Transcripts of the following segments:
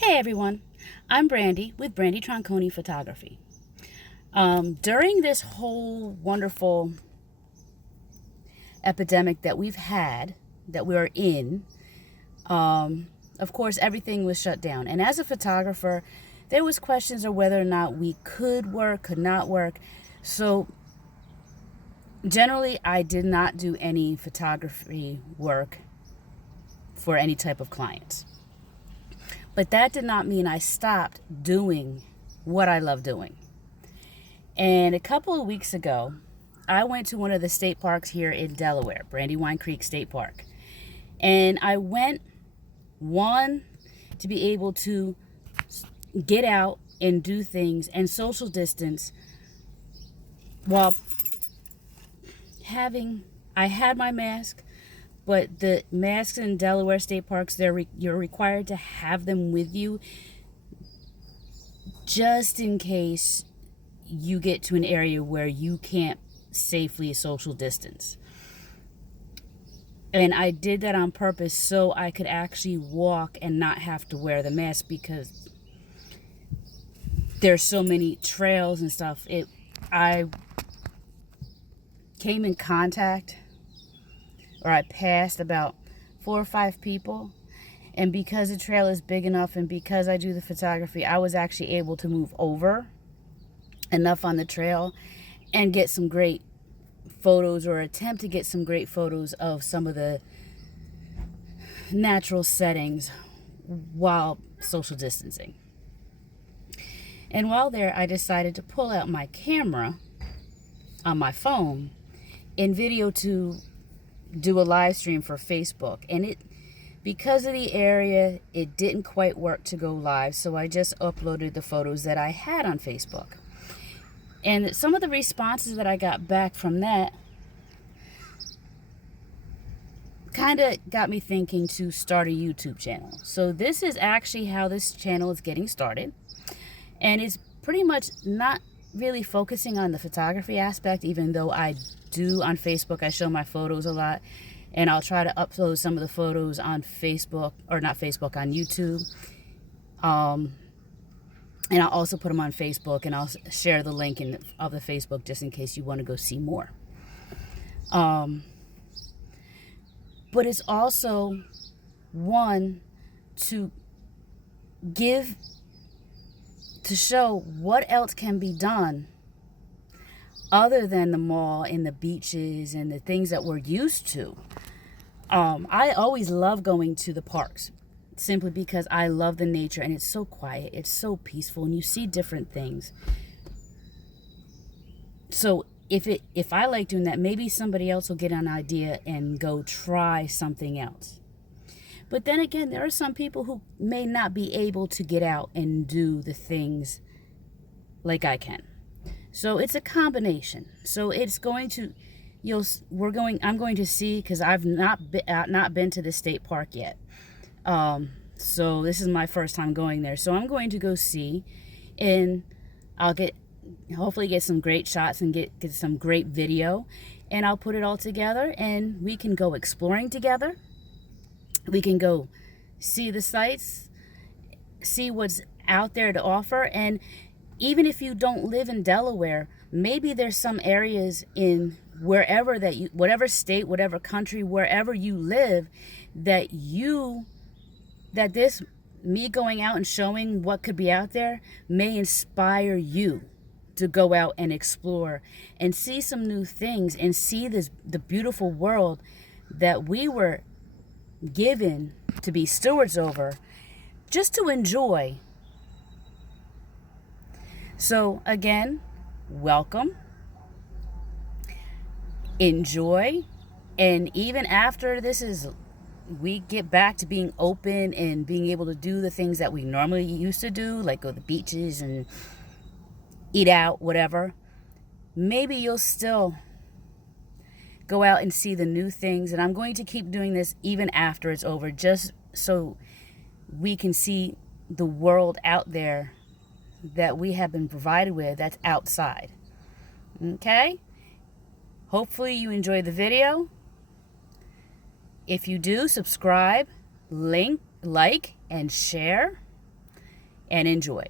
Hey everyone, I'm Brandy with Brandy Tronconi Photography. During this whole wonderful epidemic that we've had, that we're in, of course everything was shut down. And as a photographer, there was questions of whether or not we could work, could not work. So generally, I did not do any photography work for any type of clients. But that did not mean I stopped doing what I love doing. And a couple of weeks ago, I went to one of the state parks here in Delaware, Brandywine Creek State Park. And I went, one, to be able to get out and do things and social distance while I had my mask, but the masks in Delaware state parks, you're required to have them with you just in case you get to an area where you can't safely social distance. And I did that on purpose so I could actually walk and not have to wear the mask, because there's so many trails and stuff. I came in contact, or I passed about 4 or 5 people, and because the trail is big enough and because I do the photography, I was actually able to move over enough on the trail and get some great photos, or attempt to get some great photos of some of the natural settings while social distancing. And while there, I decided to pull out my camera on my phone and video to do a live stream for Facebook. And because of the area, it didn't quite work to go live, so I just uploaded the photos that I had on Facebook. And some of the responses that I got back from that kind of got me thinking to start a YouTube channel. So this is actually how this channel is getting started. And it's pretty much not really focusing on the photography aspect, even though I do on Facebook. I show my photos a lot, and I'll try to upload some of the photos on Facebook, or not Facebook, on YouTube. And I'll also put them on Facebook, and I'll share the link of the Facebook just in case you want to go see more. But it's also one to show what else can be done other than the mall and the beaches and the things that we're used to. I always love going to the parks, simply because I love the nature, and it's so quiet, it's so peaceful, and you see different things. So if I like doing that, maybe somebody else will get an idea and go try something else. But then again, there are some people who may not be able to get out and do the things like I can. So it's a combination. So it's going to, I'm going to see, because I've not been to the state park yet. So this is my first time going there. So I'm going to go see, and I'll hopefully get some great shots and get some great video, and I'll put it all together, and we can go exploring together. We can go see the sights, see what's out there to offer. And even if you don't live in Delaware, maybe there's some areas in whatever state, whatever country, wherever you live, that me going out and showing what could be out there may inspire you to go out and explore and see some new things and see the beautiful world that we were given to be stewards over, just to enjoy. So again, welcome, enjoy, and even after we get back to being open and being able to do the things that we normally used to do, like go to the beaches and eat out, whatever, maybe you'll still go out and see the new things. And I'm going to keep doing this even after it's over, just so we can see the world out there that we have been provided with, that's outside. Okay? Hopefully you enjoyed the video. If you do, subscribe, like, and share. and enjoy.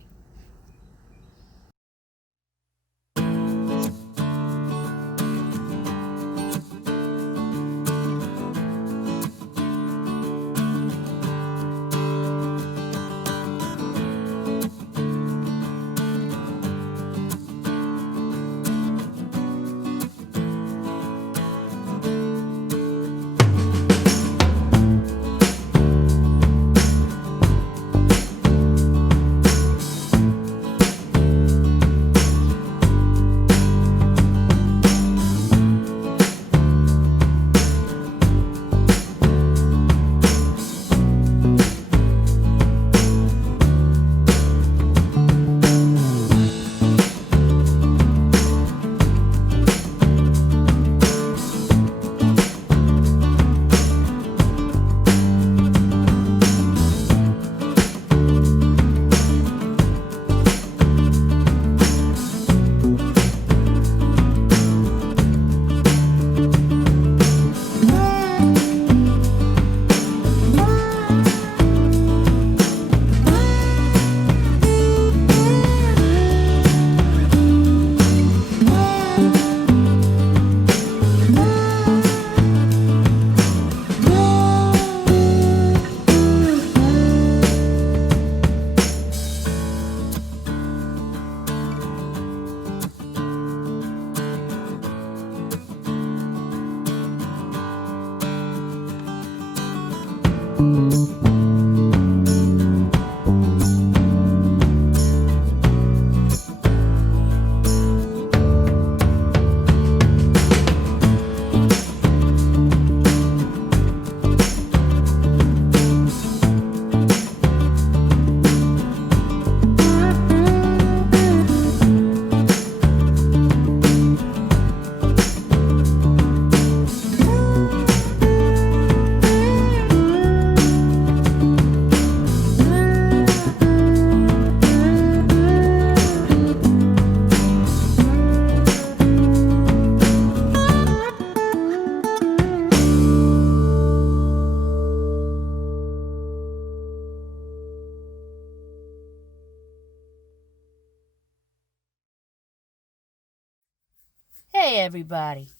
Hey everybody.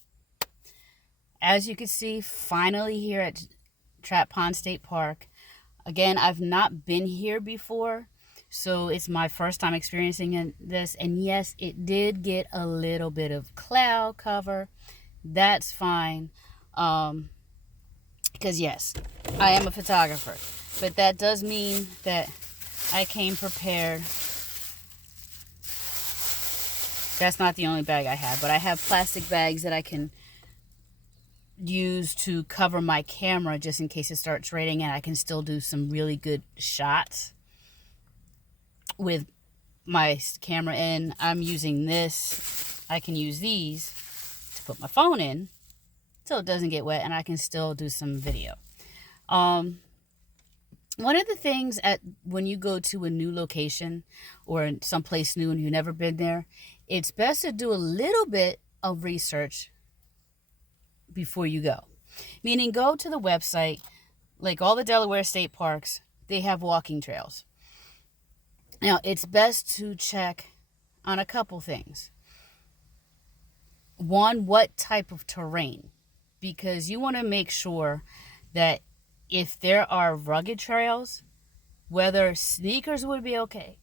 As you can see, finally here at Trap Pond State Park. Again, I've not been here before, so it's my first time experiencing this. And yes, it did get a little bit of cloud cover. That's fine. Because yes, I am a photographer. But that does mean that I came prepared. That's not the only bag I have, but I have plastic bags that I can use to cover my camera just in case it starts raining, and I can still do some really good shots with my camera in. I'm using this. I can use these to put my phone in so it doesn't get wet and I can still do some video. One of the things when you go to a new location or someplace new and you've never been there, it's best to do a little bit of research before you go. Meaning, go to the website. Like all the Delaware state parks, they have walking trails. Now, it's best to check on a couple things. One, what type of terrain? Because you want to make sure that if there are rugged trails, whether sneakers would be okay,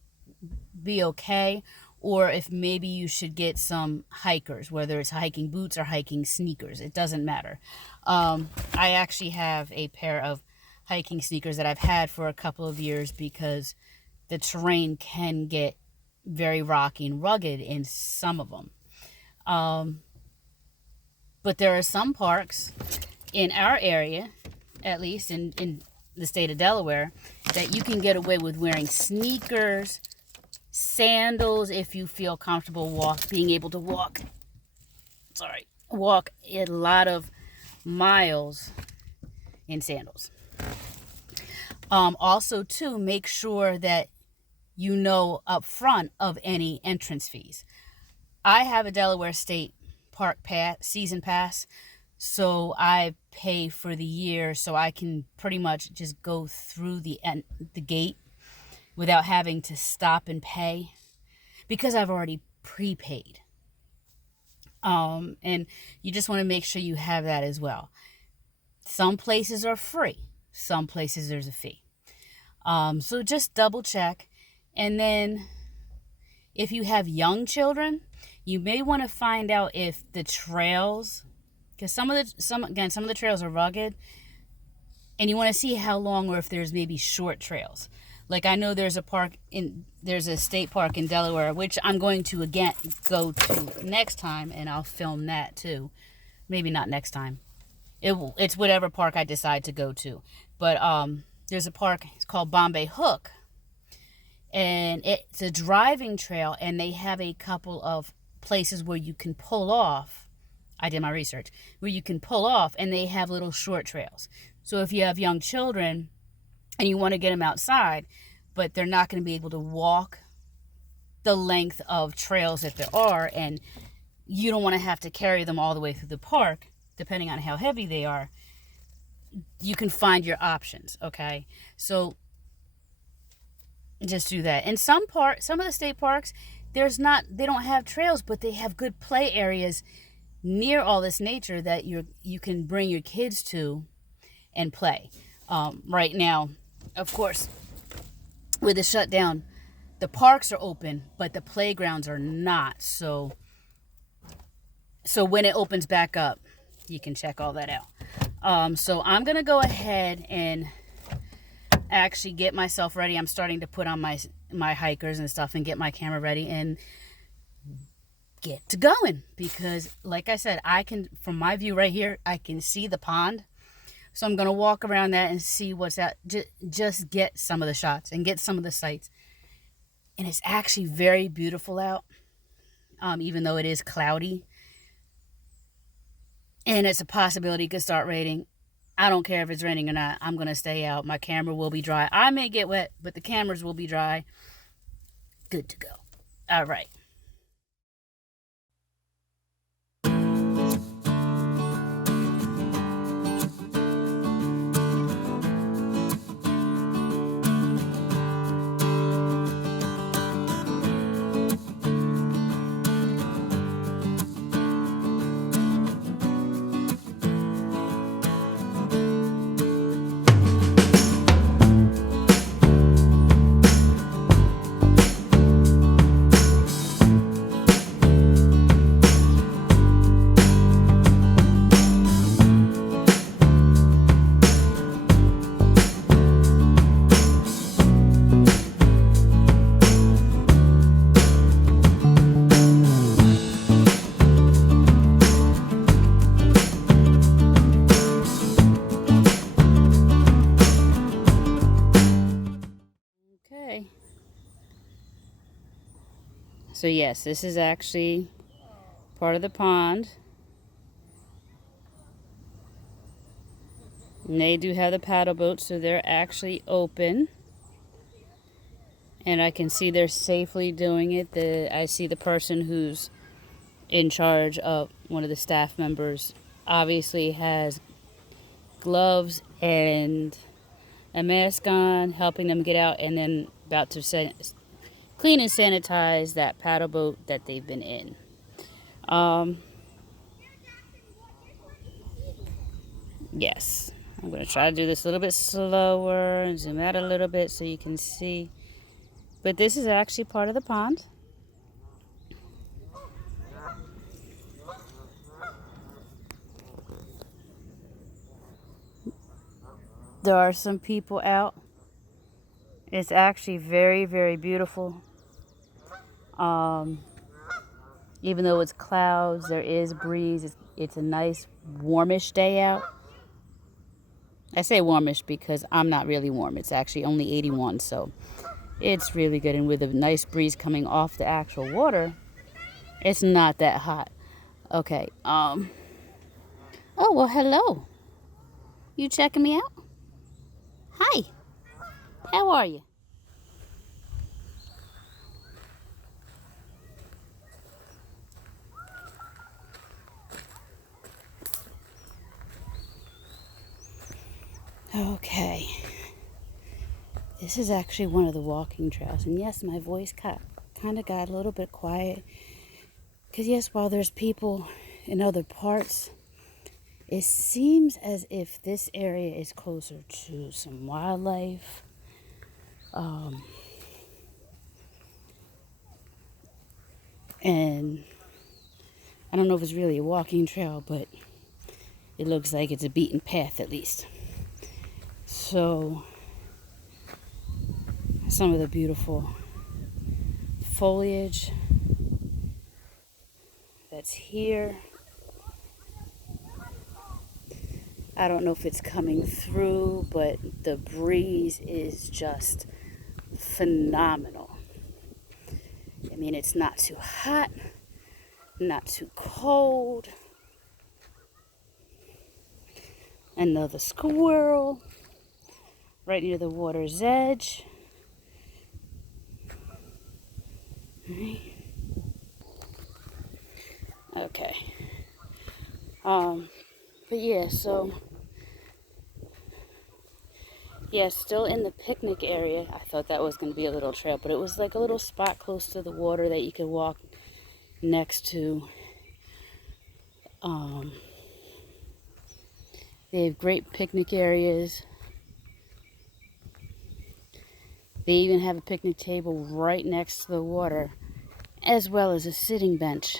or if maybe you should get some hikers, whether it's hiking boots or hiking sneakers, it doesn't matter. I actually have a pair of hiking sneakers that I've had for a couple of years because the terrain can get very rocky and rugged in some of them. But there are some parks in our area, at least in the state of Delaware, that you can get away with wearing sneakers, sandals if you feel comfortable being able to walk a lot of miles in sandals. Also, too, make sure that you know up front of any entrance fees. I have a Delaware State Park season pass, so I pay for the year so I can pretty much just go through the gate without having to stop and pay because I've already prepaid. And you just want to make sure you have that as well. Some places are free. Some places there's a fee. So just double check. And then if you have young children, you may want to find out if the trails, because some of the trails are rugged, and you want to see how long or if there's maybe short trails. Like I know there's a state park in Delaware, which I'm going to again go to next time, and I'll film that too. Maybe not next time. It's whatever park I decide to go to. But there's a park, it's called Bombay Hook. And it's a driving trail, and they have a couple of places where you can pull off. I did my research. Where you can pull off, and they have little short trails. So if you have young children and you want to get them outside, but they're not going to be able to walk the length of trails that there are, and you don't want to have to carry them all the way through the park, depending on how heavy they are, you can find your options, okay? So just do that. And some of the state parks, they don't have trails, but they have good play areas near all this nature that you can bring your kids to and play. Right now, of course, with the shutdown, the parks are open, but the playgrounds are not. So when it opens back up, you can check all that out. So I'm going to go ahead and actually get myself ready. I'm starting to put on my hikers and stuff and get my camera ready and get to going, because like I said, from my view right here, I can see the pond. So I'm going to walk around that and see what's out. Just get some of the shots and get some of the sights. And it's actually very beautiful out, even though it is cloudy. And it's a possibility it could start raining. I don't care if it's raining or not. I'm going to stay out. My camera will be dry. I may get wet, but the cameras will be dry. Good to go. All right. So yes, this is actually part of the pond. And they do have the paddle boats, so they're actually open. And I can see they're safely doing it. I see the person who's in charge of one of the staff members obviously has gloves and a mask on, helping them get out, and then about to clean and sanitize that paddle boat that they've been in. Yes, I'm going to try to do this a little bit slower and zoom out a little bit so you can see. But this is actually part of the pond. There are some people out. It's actually very, very beautiful. Even though it's clouds, there is breeze. It's a nice warmish day out. I say warmish because I'm not really warm. It's actually only 81, so it's really good. And with a nice breeze coming off the actual water, it's not that hot. Okay. Oh, well, hello. You checking me out? Hi. How are you? Okay. This is actually one of the walking trails. And yes, my voice kind of got a little bit quiet. Because yes, while there's people in other parts, it seems as if this area is closer to some wildlife. And I don't know if it's really a walking trail, but it looks like it's a beaten path at least. So, some of the beautiful foliage that's here. I don't know if it's coming through, but the breeze is just phenomenal. I mean, it's not too hot, not too cold. Another squirrel right near the water's edge. Okay. But yeah, so yeah, still in the picnic area. I thought that was going to be a little trail, but it was like a little spot close to the water that you could walk next to. They have great picnic areas. They even have a picnic table right next to the water, as well as a sitting bench.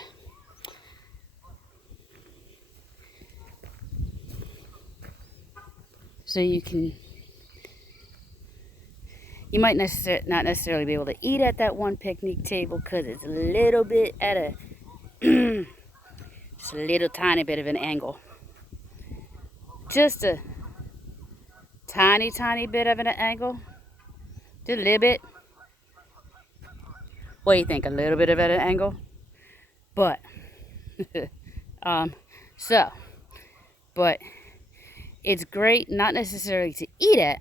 So you might not necessarily be able to eat at that one picnic table because it's a little bit at a just a little tiny bit of an angle. Just a tiny bit of an angle. Just a little bit. What do you think? A little bit of an angle? But but it's great, not necessarily to eat at,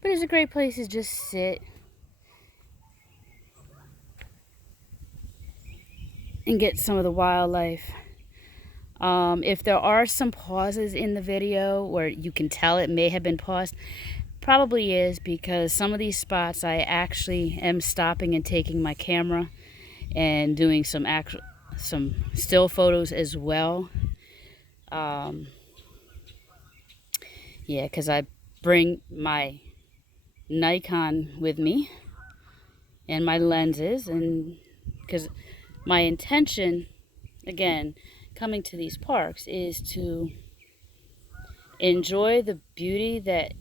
but it's a great place to just sit and get some of the wildlife. If there are some pauses in the video where you can tell it may have been paused, probably is because some of these spots I actually am stopping and taking my camera and doing some still photos as well. Yeah, because I bring my Nikon with me and my lenses, and because my intention, again, coming to these parks is to enjoy the beauty that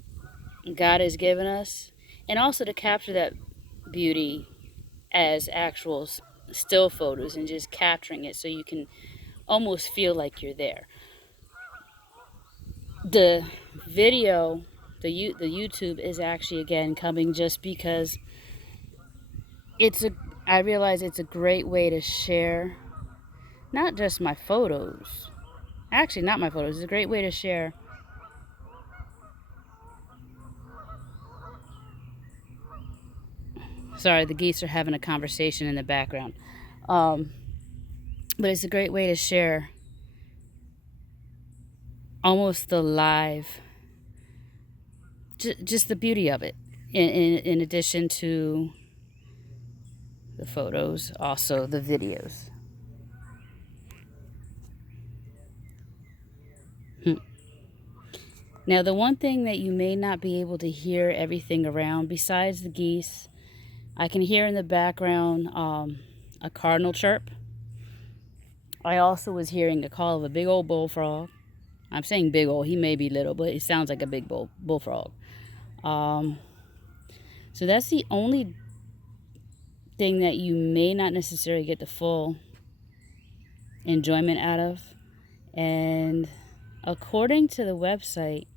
God has given us, and also to capture that beauty as actual still photos and just capturing it so you can almost feel like you're there. The video, the YouTube is actually again coming just because I realize it's a great way to share not just my photos, actually not my photos, it's a great way to share sorry, the geese are having a conversation in the background. But it's a great way to share almost the live, just the beauty of it, in addition to the photos, also the videos. Now, the one thing that you may not be able to hear everything around, besides the geese, I can hear in the background a cardinal chirp. I also was hearing the call of a big old bullfrog. I'm saying big old, he may be little, but it sounds like a big bullfrog. So that's the only thing that you may not necessarily get the full enjoyment out of. And according to the website,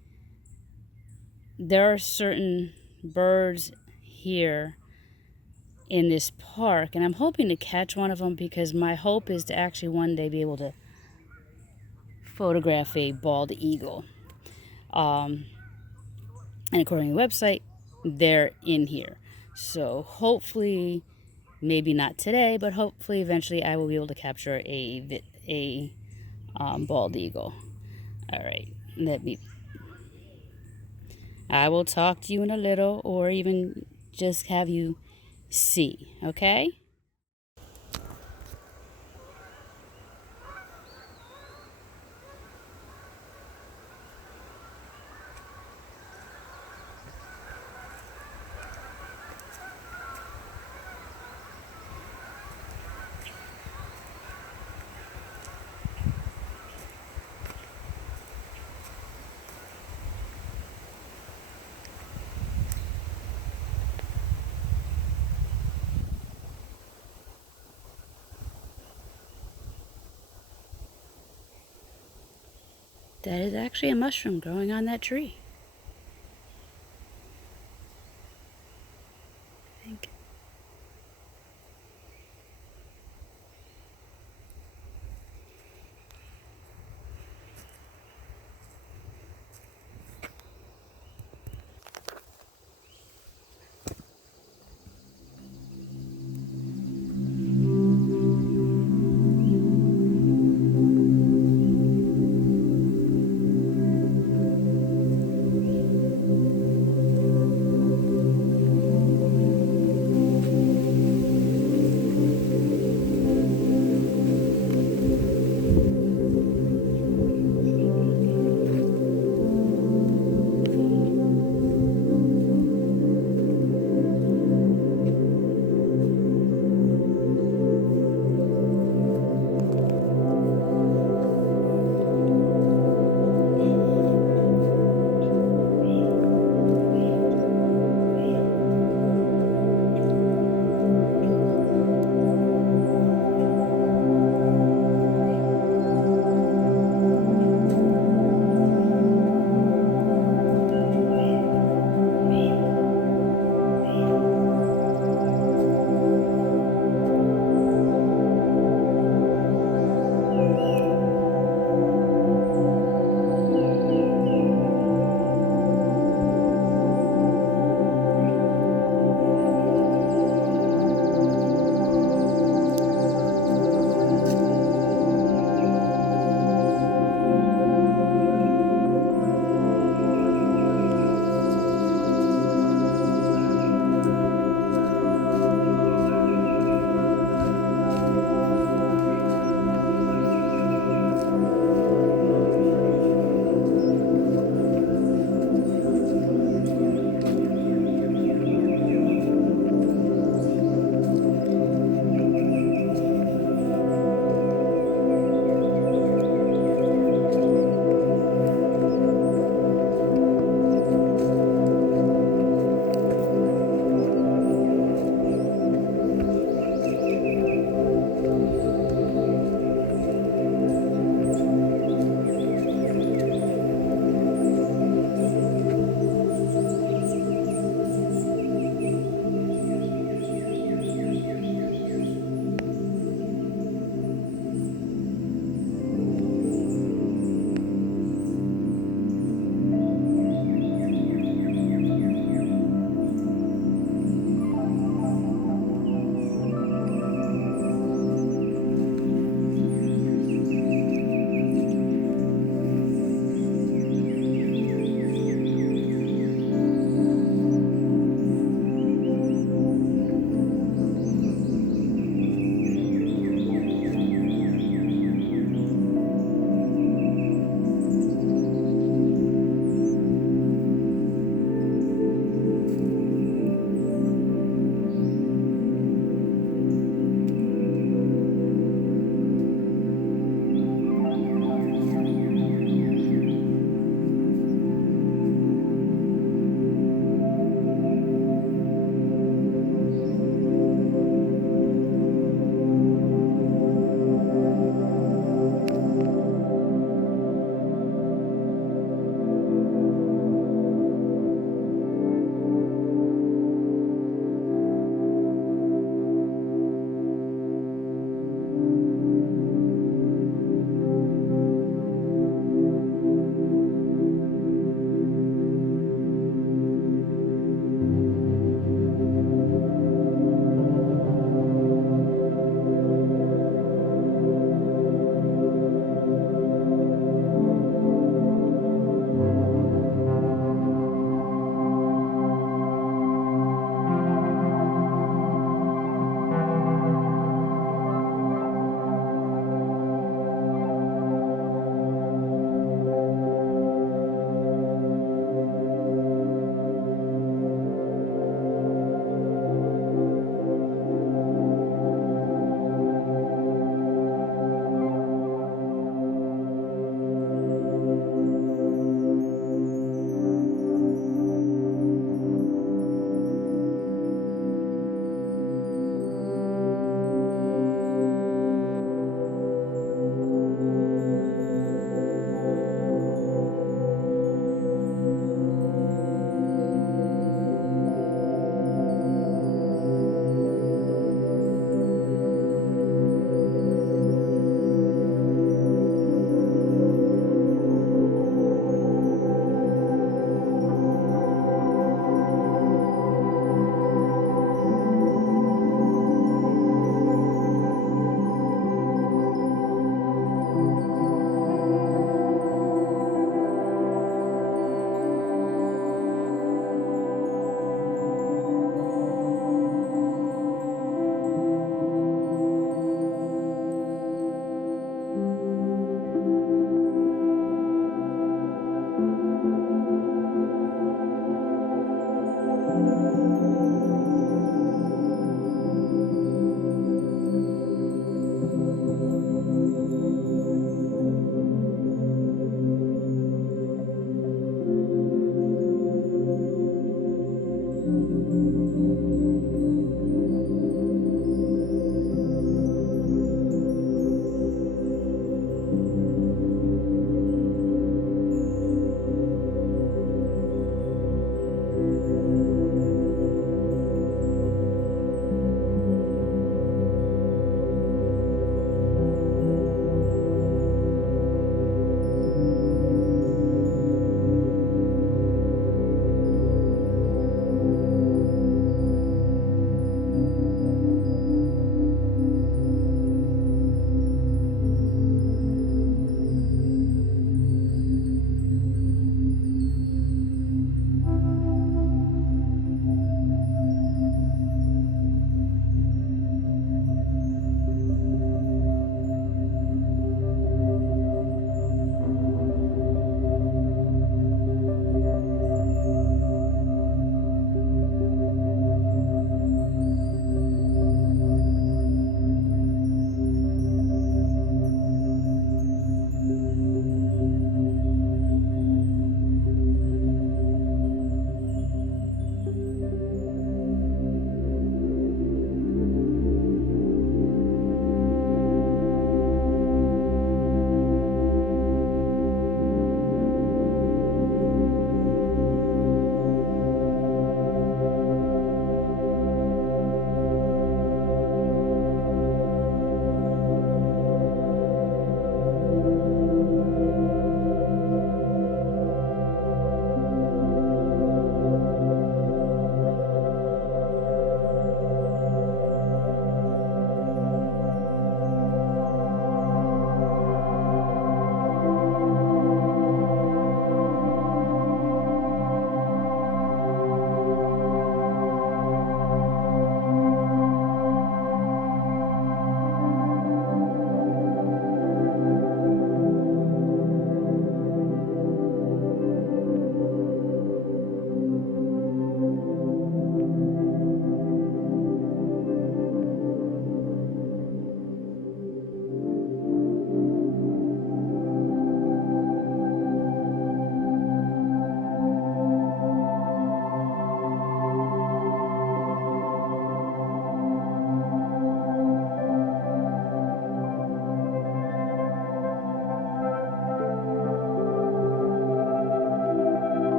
there are certain birds here in this park, and I'm hoping to catch one of them because my hope is to actually one day be able to photograph a bald eagle. And according to the website, they're in here. So hopefully, maybe not today, but hopefully eventually I will be able to capture a bald eagle. All right, let me I will talk to you in a little or even just have you see, okay? That is actually a mushroom growing on that tree. I think.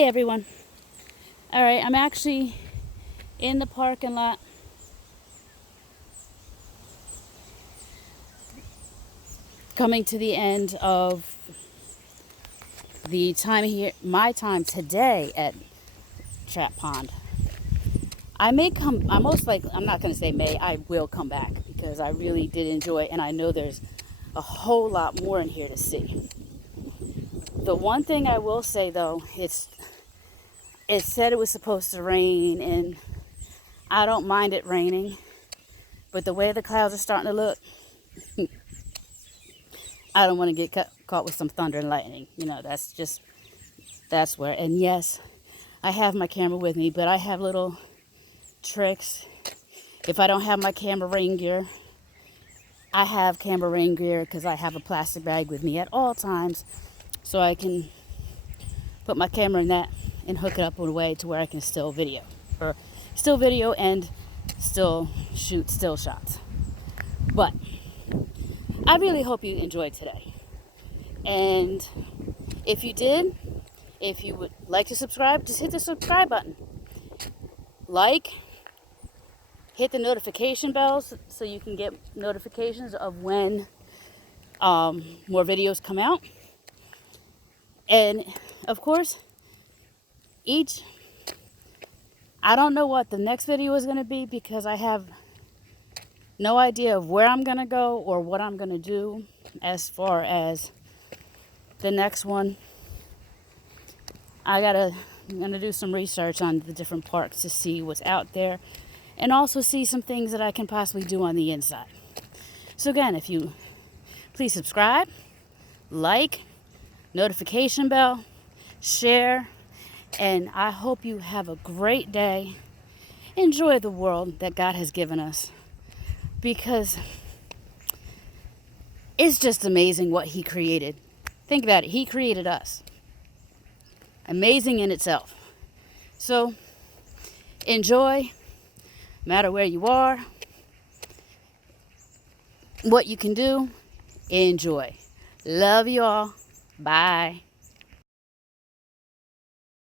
Hey everyone. All right, I'm actually in the parking lot. Coming to the end of the time here, my time today at Chat Pond. I may come, I'm not going to say may, I will come back because I really did enjoy it and I know there's a whole lot more in here to see. The one thing I will say though, it said it was supposed to rain and I don't mind it raining, but the way the clouds are starting to look, I don't want to get caught with some thunder and lightning. That's where. And yes, I have my camera with me, but I have little tricks. If I don't have my camera rain gear, I have camera rain gear because I have a plastic bag with me at all times, so I can put my camera in that and hook it up in a way to where I can still video and still shoot still shots. But I really hope you enjoyed today. And if you did, if you would like to subscribe, just hit the subscribe button. Hit the notification bells so you can get notifications of when more videos come out. And of course, I don't know what the next video is going to be because I have no idea of where I'm going to go or what I'm going to do as far as the next one. I'm going to do some research on the different parks to see what's out there and also see some things that I can possibly do on the inside. So again, if you please subscribe, like, notification bell, share, and I hope you have a great day. Enjoy the world that God has given us, because it's just amazing what He created. Think about it. He created us. Amazing in itself. So enjoy, no matter where you are, what you can do, enjoy. Love you all. Bye.